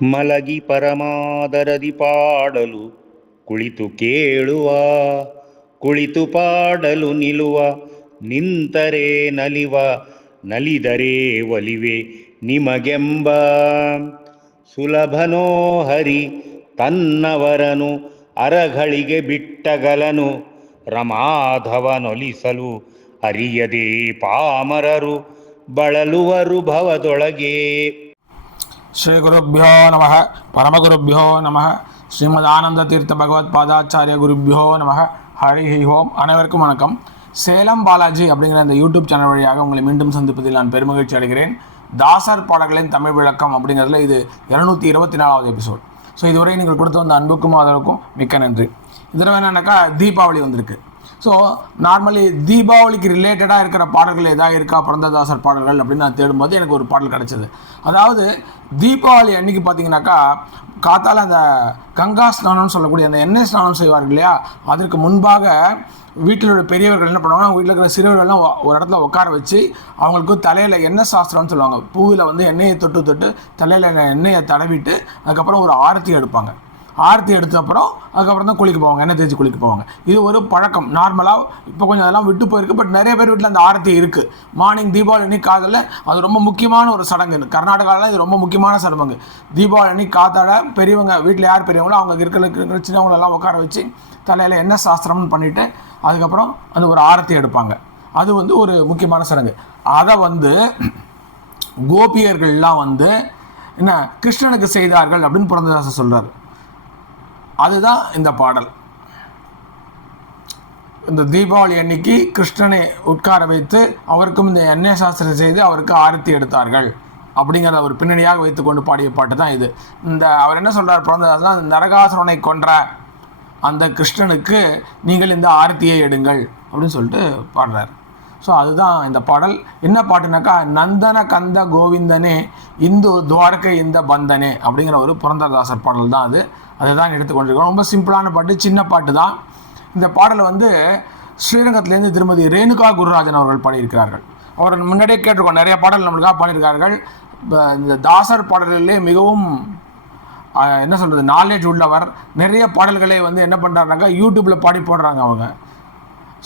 ಮಲಗಿ ಪರಮಾದರದಿ ಪಾಡಲು, ಕುಳಿತು ಕೇಳುವ, ಕುಳಿತು ಪಾಡಲು ನಿಲುವ, ನಿಂತರೆ ನಲಿವ, ನಲಿದರೆ ಒಲಿವೆ ನಿಮಗೆಂಬ. ಸುಲಭನೋ ಹರಿ ತನ್ನವರನು ಅರಗಳಿಗೆ ಬಿಟ್ಟಗಲನು ರಮಾಧವನೊಲಿಸಲು ಅರಿಯದೆ ಪಾಮರರು, ಬಳಲುವರು ಭವದೊಳಗೆ. ஸ்ரீ ஸ்ரீகுருப்போ நம பரமகுருப்போ நம ஸ்ரீமதானந்த தீர்த்த பகவத் பாதாச்சாரிய குருப்போ நம ஹரி ஹோம் அனைவருக்கும் வணக்கம். சேலம் பாலாஜி அப்படிங்கிற இந்த யூடியூப் சேனல் வழியாக உங்களை மீண்டும் சந்திப்பதில் நான் பெருமகிழ்ச்சி அடைகிறேன். தாசர் பாடல்களின் தமிழ் விளக்கம் அப்படிங்கிறதுல இது இரநூத்தி இருபத்தி நாலாவது எபிசோட். ஸோ இதுவரை நீங்கள் கொடுத்து வந்த அன்புக்கும் அதற்கும் மிக்க நன்றி. இதில் என்னென்னாக்கா தீபாவளி வந்திருக்கு. ஸோ நார்மலி தீபாவளிக்கு ரிலேட்டடாக இருக்கிற பாடல்கள் எதாவது இருக்கா? பிறந்ததாசர் பாடல்கள் அப்படின்னு நான் தேடும்போது எனக்கு ஒரு பாடல் கிடச்சிது. அதாவது தீபாவளி அன்னைக்கு பார்த்தீங்கன்னாக்கா காத்தால் அந்த கங்கா ஸ்நானம்னு சொல்லக்கூடிய அந்த எண்ணெய் ஸ்நானம் செய்வார்கள் இல்லையா? அதற்கு முன்பாக வீட்டில் உள்ள பெரியவர்கள் என்ன பண்ணுவாங்க வீட்டில் இருக்கிற சிறுவர்கள்லாம் ஒரு இடத்துல உட்கார வச்சு அவங்களுக்கு தலையில் எண்ணெய் சாஸ்திரம்னு சொல்லுவாங்க. பூவில் வந்து எண்ணெயை தொட்டு தொட்டு தலையில் எண்ணெயை தடவிட்டு அதுக்கப்புறம் ஒரு ஆரத்தி எடுப்பாங்க. ஆரத்தி எடுத்த அப்புறம் அதுக்கப்புறம் தான் குளிக்க போவாங்க எண்ணெய் தேய்ச்சி குளிக்க போவாங்க. இது ஒரு பழக்கம். நார்மலாக இப்போ கொஞ்சம் அதெல்லாம் விட்டு போயிருக்கு பட் நிறைய பேர் வீட்டில் அந்த ஆரத்தி இருக்குது மார்னிங் தீபாவளி அன்னைக்கு அது ரொம்ப முக்கியமான ஒரு சடங்கு. கர்நாடகாவில் இது ரொம்ப முக்கியமான சடங்கு தீபாவளி அன்னைக்கு காத்தால பெரியவங்க வீட்டில் யார் பெரியவங்களோ அவங்க இருக்கிற சின்னவங்களெல்லாம் உட்கார வச்சு தலையில் என்ன சாஸ்திரம்னு பண்ணிவிட்டு அதுக்கப்புறம் அது ஒரு ஆரத்தி எடுப்பாங்க. அது வந்து ஒரு முக்கியமான சடங்கு. அதை வந்து கோபியர்கள்லாம் வந்து என்ன கிருஷ்ணனுக்கு செய்தார்கள் அப்படின்னு புரந்ததாசர் சொல்கிறார் அதுதான் இந்த பாடல். இந்த தீபாவளி அன்னைக்கு கிருஷ்ணனை உட்கார வைத்து அவருக்கும் இந்த எண்ணெய் சாஸ்திரம் செய்து அவருக்கு ஆரத்தி எடுத்தார்கள். அப்படிங்கிறத ஒரு பின்னணியாக வைத்துக்கொண்டு பாடிய பாட்டு தான் இது. இந்த அவர் என்ன சொல்கிறார் பிறந்ததாசனா நரகாசுரனை கொன்ற அந்த கிருஷ்ணனுக்கு நீங்கள் இந்த ஆரத்தியை எடுங்கள் அப்படின்னு சொல்லிட்டு பாடுறார். ஸோ அதுதான் இந்த பாடல். என்ன பாட்டுனாக்கா நந்தன கந்த கோவிந்தனே இந்து துவாரகை இந்த பந்தனே அப்படிங்கிற ஒரு புரந்தரதாசர் பாடல் தான் அது. அதுதான் எடுத்துக்கொண்டிருக்கோம் ரொம்ப சிம்பிளான பாட்டு சின்ன பாட்டு தான். இந்த பாடலை வந்து ஸ்ரீரங்கத்திலேருந்து திருமதி ரேணுகா குருராஜன் அவர்கள் பாடியிருக்கிறார்கள். அவர் முன்னாடியே கேட்டிருக்கோம் நிறைய பாடல் நம்மளுக்காக பாடியிருக்கார்கள். இந்த தாசர் பாடல்களிலே மிகவும் என்ன சொல்கிறது நாலேஜ் உள்ளவர். நிறைய பாடல்களை வந்து என்ன பண்ணுறாருனாக்கா யூடியூப்பில் பாடி போடுறாங்க அவங்க.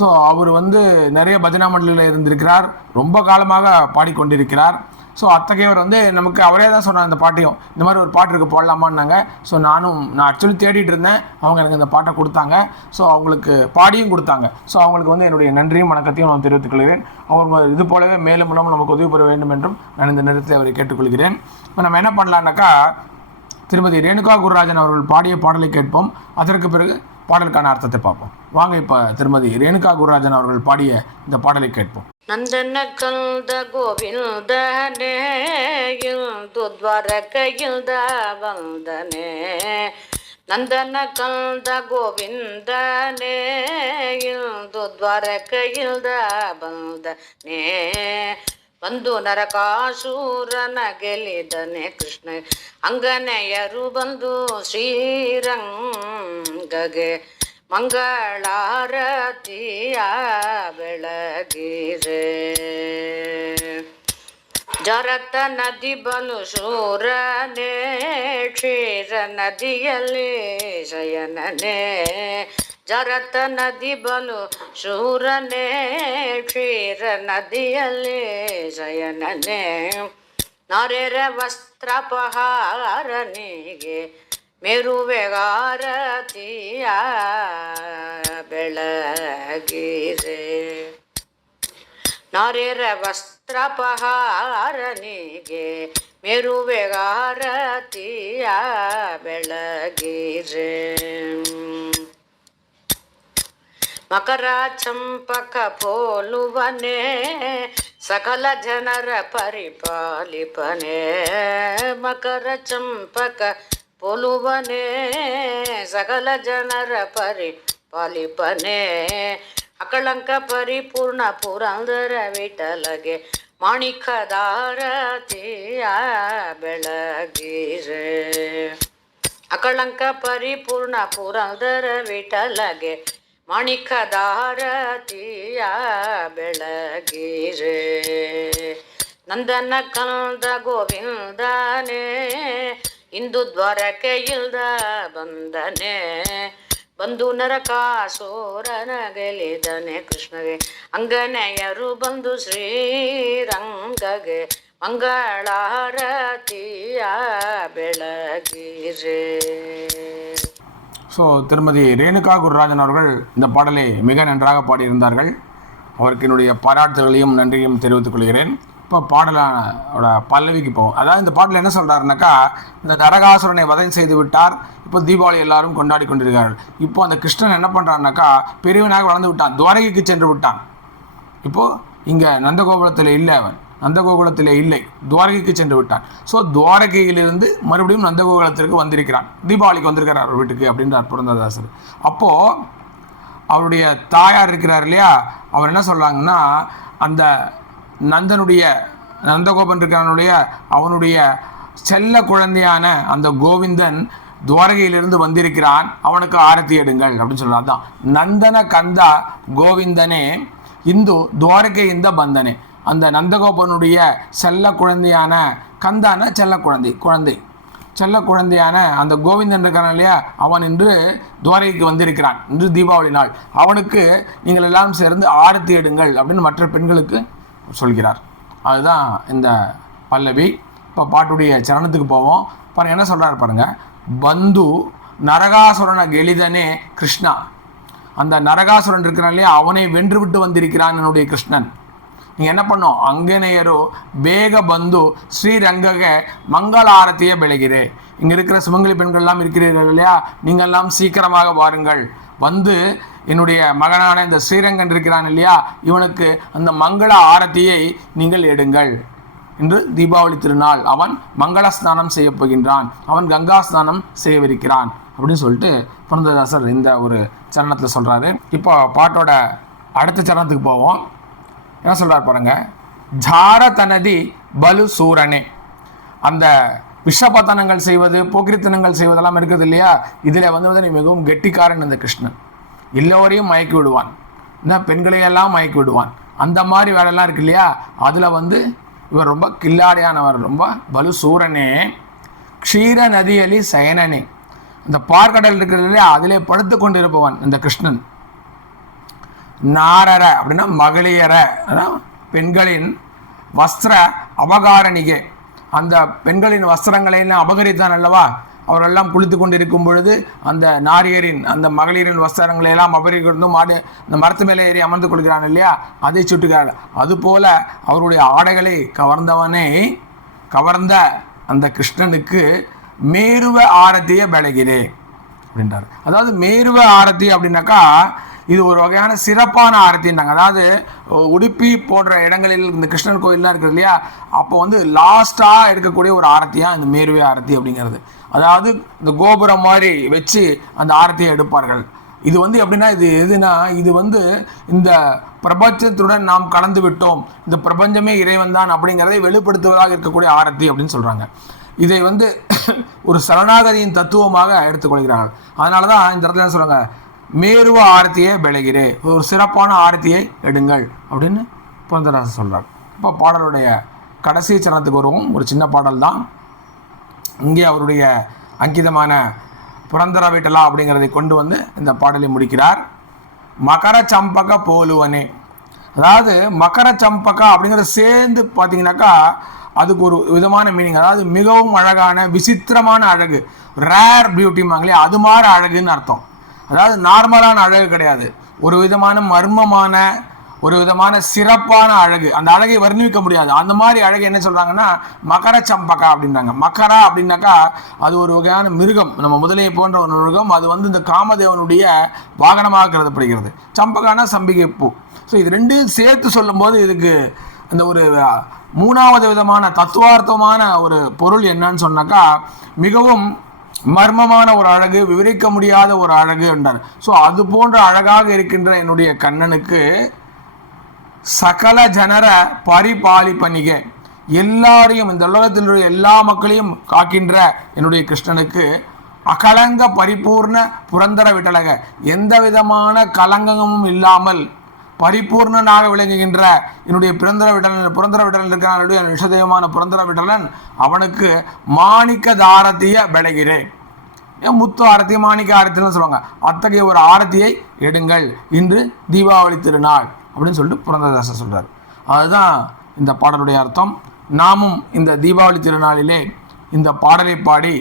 ஸோ அவர் வந்து நிறைய பஜனா மண்டலில் இருந்திருக்கிறார். ரொம்ப காலமாக பாடிக்கொண்டிருக்கிறார். ஸோ அத்தகையவர் வந்து நமக்கு அவரே தான் சொன்னார் அந்த பாட்டையும். இந்த மாதிரி ஒரு பாட்டு இருக்குது போடலாமான்னாங்க. ஸோ நானும் நான் ஆக்சுவலி தேடிட்டு இருந்தேன். அவங்க எனக்கு இந்த பாட்டை கொடுத்தாங்க. ஸோ அவங்களுக்கு பாடியும் கொடுத்தாங்க. ஸோ அவங்களுக்கு வந்து என்னுடைய நன்றியும் வணக்கத்தையும் நான் தெரிவித்துக் கொள்கிறேன் அவர் இது போலவே மேலும் மூலம் நமக்கு உதவி பெற வேண்டும் என்றும் நான் இந்த நேரத்தில் அவரை கேட்டுக்கொள்கிறேன். இப்போ நம்ம என்ன பண்ணலான்னாக்கா திருமதி ரேணுகா குருராஜன் அவர்கள் பாடிய பாடலை கேட்போம். அதற்கு பிறகு பாடலுக்கான அர்த்தத்தை பார்ப்போம். வாங்க இப்போ திருமதி ரேணுகா குருராஜன் அவர்கள் பாடிய இந்த பாடலை கேட்போம். நந்தன கல்த கோவிந்த துத்வர கையில்த வந்தனே. நந்தன கல்த கோவிந்தனே துத்வர கையில்த வந்தனே. ಬಂದು ನರಕಾಸುರನ ಗೆಲಿದನೆ ಕೃಷ್ಣ ಅಂಗನೆಯರು ಬಂದು ಶ್ರೀರಂಗಗೆ ಮಂಗಳಾರತಿಯ ಬೆಳಗಿರೆ. ಜರತ ನದಿ ಬಲು ಶೂರನೇ ಕ್ಷೀರ ನದಿಯಲ್ಲಿ ಶಯನನೇ ಜರತ ನದಿ ಬಲು ಶೂರನೇ, ಕ್ಷೀರ ನದಿಯಲ್ಲಿ ಶಯನನೇ. ನರೆರ ವಸ್ತ್ರಪಹಾರನಿಗೆ ಮೆರುವೆಗಾರತಿಯ ಬೆಳಗಿರೆ ನಾರ್ಯರ ವಸ್ತ್ರಪಹಾರನಿಗೆ ಮೆರುವೆಗಾರತಿಯ ಬೆಳಗಿರೆ ಮಕರ ಚಂಪಕ ಪೋಲುವನೆ ಸಕಲ ಜನರ ಪರಿಪಾಲಿಪನೆ. ಮಕರ ಚಂಪಕ ಪೋಲುವನೆ ಸಕಲ ಜನರ ಪರಿಪಾಲಿಪನೆ. ಅಕಳಂಕ ಪರಿಪೂರ್ಣ ಪುರಂದರ ವಿಠಲಗೆ ಮಾಣಿಕದಾರತಿಯ ಬೆಳಗಿರೆ. ಅಕಳಂಕ ಪರಿಪೂರ್ಣ ಪುರಂದರ ವಿಠಲಗೆ ಮಾಣಿಕದಾರತಿಯ ಬೆಳಗಿರೆ. ನಂದನ ಕಂದ ಗೋವಿಂದನೇ, ಇಂದು ದ್ವಾರಕೆಯಿಲ್ದ ಬಂದನೆ. ಬಂದು ನರಕಾಸೋರನ ಗೆಲಿದನೆ ಕೃಷ್ಣಗೆ. ಅಂಗನೆಯರು ಬಂದು ಶ್ರೀರಂಗಗೆ, ಮಂಗಳಾರತಿಯ ಬೆಳಗಿರೆ. ஸோ திருமதி ரேணுகா குருராஜன் அவர்கள் இந்த பாடலை மிக நன்றாக பாடியிருந்தார்கள். அவருக்கு என்னுடைய பாராட்டுதல்களையும் நன்றியும் தெரிவித்துக் கொள்கிறேன். இப்போ பாடலோட பல்லவிக்கு போவோம். அதாவது இந்த பாடலில் என்ன சொல்கிறாருனாக்கா இந்த நரகாசுரனை வதம் செய்து விட்டார். இப்போ தீபாவளி எல்லாரும் கொண்டாடி கொண்டிருக்கிறார்கள். இப்போ அந்த கிருஷ்ணன் என்ன பண்ணுறாருனாக்கா பெரியவனாக வளர்ந்து விட்டான். துவாரகைக்கு சென்று விட்டான். இப்போது இங்கே நந்தகோபுரத்தில் இல்லை அவன். நந்தகோகுலத்திலே இல்லை. துவாரகைக்கு சென்று விட்டான். ஸோ துவாரகையிலிருந்து மறுபடியும் நந்தகோகுலத்திற்கு வந்திருக்கிறான். தீபாவளிக்கு வந்திருக்கிறார் அவர் வீட்டுக்கு அப்படின்றார் புரந்ததாசர் அப்போது அவருடைய தாயார் இருக்கிறார் இல்லையா? அவர் என்ன சொல்கிறாங்கன்னா அந்த நந்தனுடைய நந்தகோபன் இருக்கிறானுடைய அவனுடைய செல்ல குழந்தையான அந்த கோவிந்தன் துவாரகையிலிருந்து வந்திருக்கிறான். அவனுக்கு ஆரத்தி எடுங்கள் அப்படின்னு சொல்கிறார் அதான். நந்தன கந்தா கோவிந்தனே இந்து துவாரகை இந்த பந்தனே. அந்த நந்தகோபனுடைய செல்ல குழந்தையான கந்தான செல்ல குழந்தை குழந்தை. செல்ல குழந்தையான அந்த கோவிந்தன் இருக்கான் இல்லையா? அவன் இன்று துவாரைக்கு வந்திருக்கிறான். இன்று தீபாவளி நாள். அவனுக்கு நீங்கள் எல்லாம் சேர்ந்து ஆரத்தி எடுங்கள் அப்படின்னு மற்ற பெண்களுக்கு சொல்கிறார். அதுதான் இந்த பல்லவி. இப்போ பாட்டுடைய சரணத்துக்கு போவோம். பாருங்க என்ன சொல்கிறார் பாருங்கள் பந்து நரகாசுரன கெளிதனே கிருஷ்ணா. அந்த நரகாசுரன் இருக்கிறான் இல்லையா? அவனை வென்று விட்டு வந்திருக்கிறான் என்னுடைய கிருஷ்ணன். நீங்கள் என்ன பண்ணோம் அங்கனையரோ ಬೇಗ ಬಂದು ஸ்ரீரங்கக மங்கள ஆரத்திய ಬೆಳಗಿರೆ இங்கே இருக்கிற சுமங்கலி பெண்கள்லாம் இருக்கிறீர்கள் இல்லையா நீங்கள்லாம் சீக்கிரமாக வாருங்கள் வந்து என்னுடைய மகனான இந்த ஸ்ரீரங்கன் இருக்கிறான் இல்லையா இவனுக்கு அந்த மங்கள ஆரத்தியை நீங்கள் எடுங்கள் இன்று தீபாவளி திருநாள் அவன் மங்கள ஸ்நானம் செய்ய போகின்றான் அவன் கங்கா ஸ்நானம் செய்யவிருக்கிறான் அப்படின்னு சொல்லிட்டு புரந்ததாசர் இந்த ஒரு சரணத்தில் சொல்கிறாரு இப்போ பாட்டோட அடுத்த சரணத்துக்கு போவோம் என்ன சொல்கிறார் பாருங்க? ஜார தனதி பலு சூரனே அந்த விஷபத்தனங்கள் செய்வது போக்கிரித்தனங்கள் செய்வதெல்லாம் இருக்குது இல்லையா? இதில் வந்து வந்து நீ மிகவும் கெட்டிக்காரன் இந்த கிருஷ்ணன். எல்லோரையும் மயக்கி விடுவான். என்ன பெண்களையெல்லாம் மயக்கி விடுவான். அந்த மாதிரி வேலையெல்லாம் இருக்கு இல்லையா? அதில் வந்து இவர் ரொம்ப கில்லாடியானவர் ரொம்ப பலு சூரனே க்ஷீர நதியலி சயனனே. இந்த பார்க்கடல் இருக்கிறது இல்லையா? அதிலே படுத்து கொண்டு இருப்பவன் இந்த கிருஷ்ணன். நாரர அப்படின்னா மகளிர அதான் பெண்களின் வஸ்திர அபகாரணிகை அந்த பெண்களின் வஸ்திரங்களை எல்லாம் அபகரித்தான் அல்லவா? அவரெல்லாம் குளித்து கொண்டு இருக்கும் பொழுது அந்த நாரியரின் அந்த மகளிரின் வஸ்திரங்களை எல்லாம் அபகரிக்கிறதும் மாடு இந்த மரத்து மேலே ஏறி அமர்ந்து கொள்கிறான் இல்லையா? அதை சுட்டுகிறார். அதுபோல அவருடைய ஆடைகளை கவர்ந்தவனே கவர்ந்த அந்த கிருஷ்ணனுக்கு மேருவ ஆரத்திய விளைகிறே அப்படின்றார். அதாவது மேருவ ஆரத்தி அப்படின்னாக்கா இது ஒரு வகையான சிறப்பான ஆரத்தின்னாங்க அதாவது உடுப்பி போன்ற இடங்களில் இந்த கிருஷ்ணன் கோயிலெலாம் இருக்குது இல்லையா? அப்போ வந்து லாஸ்ட்டாக எடுக்கக்கூடிய ஒரு ஆரத்தியாக இந்த மேருவே ஆரத்தி அப்படிங்கிறது. அதாவது இந்த கோபுரம் மாதிரி வச்சு அந்த ஆரத்தியை எடுப்பார்கள். இது வந்து எப்படின்னா இது எதுனா இது வந்து இந்த பிரபஞ்சத்துடன் நாம் கலந்து விட்டோம். இந்த பிரபஞ்சமே இறைவன் தான் அப்படிங்கிறதை வெளிப்படுத்துவதாக இருக்கக்கூடிய ஆரத்தி அப்படின்னு சொல்கிறாங்க இதை வந்து ஒரு சரணாகதியின் தத்துவமாக எடுத்துக்கொள்கிறார்கள். அதனால தான் இந்த இடத்துல என்ன சொல்கிறாங்க மேருவ ஆரத்தியை பெழகிறே ஒரு சிறப்பான ஆரத்தியை எடுங்கள் அப்படின்னு புரந்தராசன் சொல்கிறார் இப்போ பாடலுடைய கடைசி சரணத்துக்கு வருவோம். ஒரு சின்ன பாடல் தான். இங்கே அவருடைய அங்கிதமான புரந்தர வீட்டலா அப்படிங்கிறதை கொண்டு வந்து இந்த பாடலை முடிக்கிறார். மகர சம்பக போலுவனே. அதாவது மகர சம்பக்கா அப்படிங்கிறத சேர்ந்து பார்த்தீங்கன்னாக்கா அதுக்கு ஒரு விதமான மீனிங் அதாவது மிகவும் அழகான விசித்திரமான அழகு. ரேர் பியூட்டிமாங்களே அது மாதிரி அழகுன்னு அர்த்தம். அதாவது நார்மலான அழகு கிடையாது. ஒரு விதமான மர்மமான ஒரு விதமான சிறப்பான அழகு. அந்த அழகை வர்ணிக்க முடியாது. அந்த மாதிரி அழகு என்ன சொல்கிறாங்கன்னா மகர சம்பகா அப்படின்றாங்க. மக்கரா அப்படின்னாக்கா அது ஒரு வகையான மிருகம். நம்ம முதலையை போன்ற ஒரு மிருகம். அது வந்து இந்த காமதேவனுடைய வாகனமாக கருதப்படுகிறது. சம்பகானா சம்பிகை பூ. ஸோ இது ரெண்டையும் சேர்த்து சொல்லும்போது இதுக்கு அந்த ஒரு மூணாவது விதமான தத்துவார்த்தமான ஒரு பொருள் என்னன்னு சொன்னாக்கா மிகவும் மர்மமான ஒரு அழகு விவரிக்க முடியாத ஒரு அழகு என்றார். ஸோ அது போன்ற அழகாக இருக்கின்ற என்னுடைய கண்ணனுக்கு சகல ஜனர பரிபாலிப்பனிக எல்லாரையும் இந்த உலகத்தில் உள்ள எல்லா மக்களையும் காக்கின்ற என்னுடைய கிருஷ்ணனுக்கு அகலங்க பரிபூர்ண புரந்தர விட்டலக எந்த விதமான கலங்கமும் இல்லாமல் பரிபூர்ணனாக விளங்குகின்ற என்னுடைய பிறந்தர விடலன் புரந்தர விடலன் இருக்கிற விஷதயமான புரந்தர விடலன் அவனுக்கு மாணிக்க தாரத்திய விளைகிறேன். ஏன் முத்து ஆரத்தி மாணிக்க ஆரத்தின்னு சொல்லுவாங்க. அத்தகைய ஒரு ஆரத்தியை எடுங்கள் இன்று தீபாவளி திருநாள் அப்படின்னு சொல்லிட்டு புரந்தரதாசர் சொல்கிறார் அதுதான் இந்த பாடலுடைய அர்த்தம். நாமும் இந்த தீபாவளி திருநாளிலே இந்த பாடலை பாடி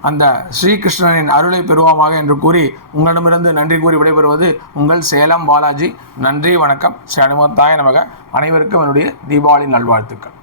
அந்த ஸ்ரீகிருஷ்ணனின் அருளை பெறுவோமாக என்று கூறி உங்களிடமிருந்து நன்றி கூறி விடைபெறுவது உங்கள் சேலம் பாலாஜி. நன்றி வணக்கம். ஸ்ரீ அனுமத்தாய நமக அனைவருக்கும் என்னுடைய தீபாவளி நல்வாழ்த்துக்கள்.